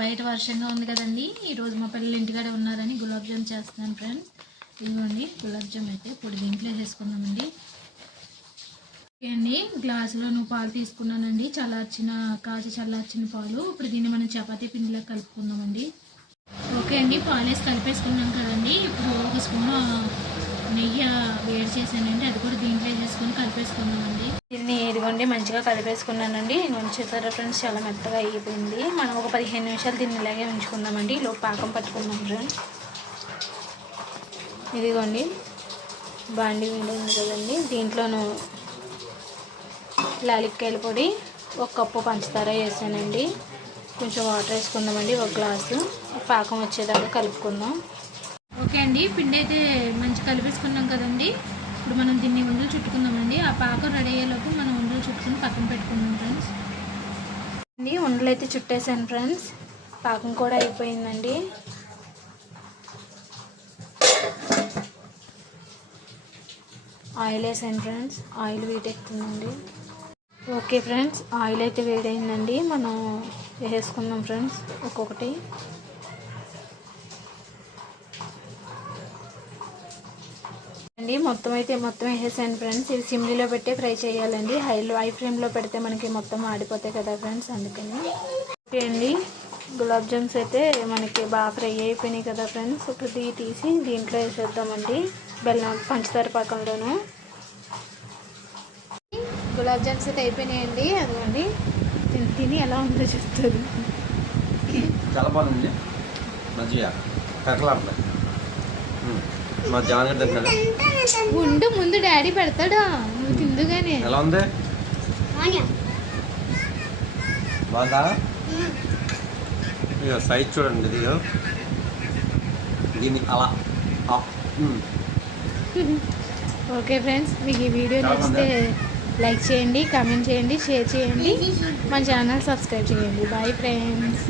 బయట వర్షంగా ఉంది కదండి. ఈరోజు మా పిల్లలు ఇంటికాడే ఉన్నారని గులాబ్ జామ్ చేస్తున్నాను ఫ్రెండ్స్. ఇదిగోండి గులాబ్ జామ్ అయితే ఇప్పుడు దీంట్లో వేసుకుందామండి ఓకే అండి గ్లాసులో నువ్వు పాలు తీసుకున్నానండి. చల్లార్చిన కాచి చల్లార్చిన పాలు. ఇప్పుడు దీన్ని మనం చపాతీ పిండిలో కలుపుకుందామండి. ఓకే అండి పాలు వేసి కలిపేసుకున్నాం కదండి. ఇప్పుడు ఒక స్పూన్ నెయ్యి వేడి చేశానండి. అది కూడా దీంట్లో వేసేసుకొని కలిపేసుకున్నామండి ఇదిగోండి మంచిగా కలిపేసుకున్నానండి. ఉంచేసారా ఫ్రెండ్స్ చాలా మెత్తగా అయిపోయింది. మనం ఒక పదిహేను నిమిషాలు దీన్ని ఇలాగే ఉంచుకుందామండి. లోపు పాకం పట్టుకుందాం ఫ్రెండ్స్. ఇదిగోండి. బాండి వేడి ఉంది కదండి. దీంట్లోనూ లాలిక్కాయల పొడి ఒక కప్పు పంచదార వేసానండి. కొంచెం వాటర్ వేసుకుందామండి ఒక గ్లాసు. పాకం వచ్చేదాకా కలుపుకుందాం. ఓకే అండి పిండి అయితే మంచి కలిపేసుకున్నాం కదండి. ఇప్పుడు మనం దీన్ని ఉండలు చుట్టుకుందామండి. ఆ పాకం రెడీ అయ్యేలోపు మనం పాకం చుట్టుకుని ఫ్రెండ్స్. అండి ఉండలు అయితే చుట్టేసాను ఫ్రెండ్స్. పాకం కూడా అయిపోయిందండి. ఆయిల్ వేసాను ఫ్రెండ్స్. ఆయిల్ వేడెక్కుతుందండి ఓకే ఫ్రెండ్స్ ఆయిల్ అయితే వేడైందండి. మనం వేసేసుకుందాం ఫ్రెండ్స్ ఒక్కొక్కటి. అండి. మొత్తం అయితే మొత్తం వేసేసాను ఫ్రెండ్స్. ఇవి సిమ్లీలో పెట్టి ఫ్రై చేయాలండి. హైలో హై ఫ్లేమ్లో పెడితే మనకి మొత్తం ఆడిపోతాయి కదా ఫ్రెండ్స్. అందుకని. ఓకే అండి. గులాబ్ జామ్స్ అయితే మనకి బాగా ఫ్రై అయిపోయినాయి కదా ఫ్రెండ్స్. ఇప్పుడు తీసి దీంట్లో వేసేద్దామండి. బెల్లం పంచదార పాకంలోను. గులాబ్ జామ్స్ అయితే అయిపోయినాయండి. అదిగోండి. తిని తిని ఎలా ఉందో చెప్తుంది చాలా బాగుంది మంచిగా. మా జాన్ గారు తింటున్నాడు ఉండు ముందు డాడీ పెడతాడా. నువ్వు తిందుగానే. ఎలా ఉంది? బాగుందా. ఇక సైజ్ చూడండి ఇది. దీన్ని అలా. ఓకే ఫ్రెండ్స్ మీకు ఈ వీడియో నచ్చితే లైక్ చేయండి కామెంట్ చేయండి షేర్ చేయండి. మన ఛానల్ సబ్స్క్రైబ్ చేయండి. Bye friends.